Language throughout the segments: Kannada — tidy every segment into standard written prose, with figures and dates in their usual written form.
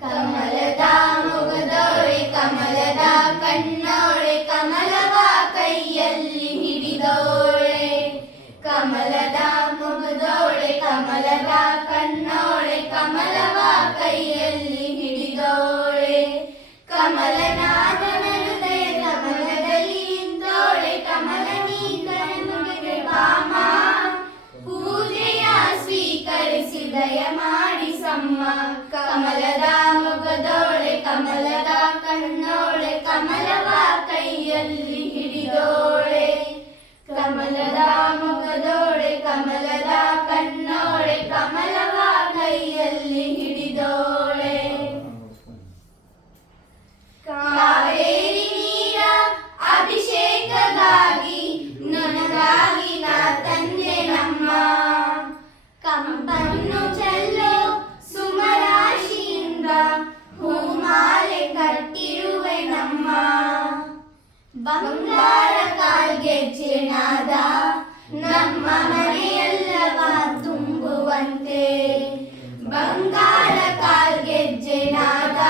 ಕಮಲದ ಮೊಗದೊಳೆ ಕಮಲದ ಕಣ್ಣೋಳೆ ಕಮಲವ ಕೈಯಲ್ಲಿ ಹಿಡಿದೋಳೆ ಕಮಲದ ಮೊಗದೊಳೆ ಕಮಲದ ಕಣ್ಣೋಳೆ ಕಮಲವ ಕೈಯಲ್ಲಿ ಹಿಡಿದೋಳೆ ಕಮಲನಾದನ ಹೃದಯ ಕಮಲದಲ್ಲಿ ನಿಂತೋಳೆ ಕಮಲ ನೀನುಗೆ ಬಾಮ ಪೂಜೆಯ ಸ್ವೀಕರಿಸಿ ದಯ ಮಾಡಿ ಸಮ್ಮ ಕಮಲದ ಮೊಗದೋಳೆ ಕಮಲದ ಕಣ್ಣೋಳೆ ಕಮಲವ ಕೈಯಲ್ಲಿ ಹಿಡಿದೋಳೆ ಕಮಲದ ಮೊಗದೋಳೆ ಕಮಲದ ಕಣ್ಣೋಳೆ ಕಮಲವ ಕೈಯಲ್ಲಿ ಹಿಡಿದೋಳೆ ಕಾವೇರಿ ನೀರ ಅಭಿಷೇಕಗಾಗಿ ನನಗಾಗಿ ನಾ ತಂದೆ ನಮ್ಮ ಕಂಪನ್ನು ಚೆಲ್ಲೋ ಸುಮರಾಶಿಯಿಂದ ಹೂಮಾಲೆ ಕಟ್ಟಿರುವೆ ನಮ್ಮ ಬಂಗಾರ ಕಾಲ್ಗೆಜ್ಜೆನಾದ ನಮ್ಮ ಮನೆಯೆಲ್ಲವ ತುಂಬುವಂತೆ ಬಂಗಾರ ಕಾಲ್ಗೆಜ್ಜೆನಾದ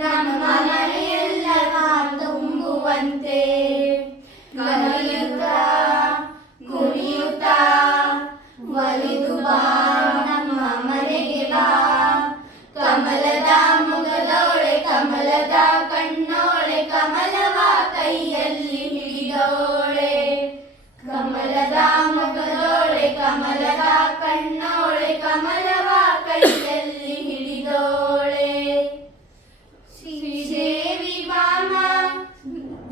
ನಮ್ಮ ಮನೆಯೆಲ್ಲವ ತುಂಬುವಂತೆ ಕಲಿಯುತ್ತ ಕುಣಿಯುತ್ತ ಒಲಿದು ಬಾ ನಮ್ಮ ಮನೆಗೆ ಬಾ ಕಮಲದ ಮೊಗದೋಳೆ ಕಮಲದ ಕಣ್ಣೋಳೆ ಕಮಲವ ಕೈಯಲ್ಲಿ ಹಿಡಿದೋಳೆ ಕಮಲದ ಮೊಗದೋಳೆ ಕಮಲದ ಕಣ್ಣೋಳೆ ಕಮಲವ ಕೈಯಲ್ಲಿ ಹಿಡಿದೋಳೆ ಶ್ರೀದೇವಿ ಬಾಮ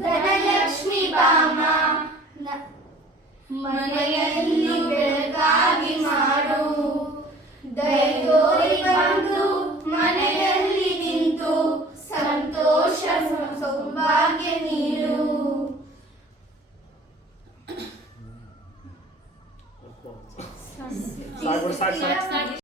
ಧನಲಕ್ಷ್ಮಿ ಬಾಮ ಮನೆಯಲ್ಲಿ ಬೆಳಕಾಗಿ ಮಾಡು ದಯತೋರಿ ಬಂದು ಮನೆಯಲ್ಲಿ ನಿಂತು ಸಂತೋಷ ಸೌಭಾಗ್ಯ ನೀಡು ಸಾಕು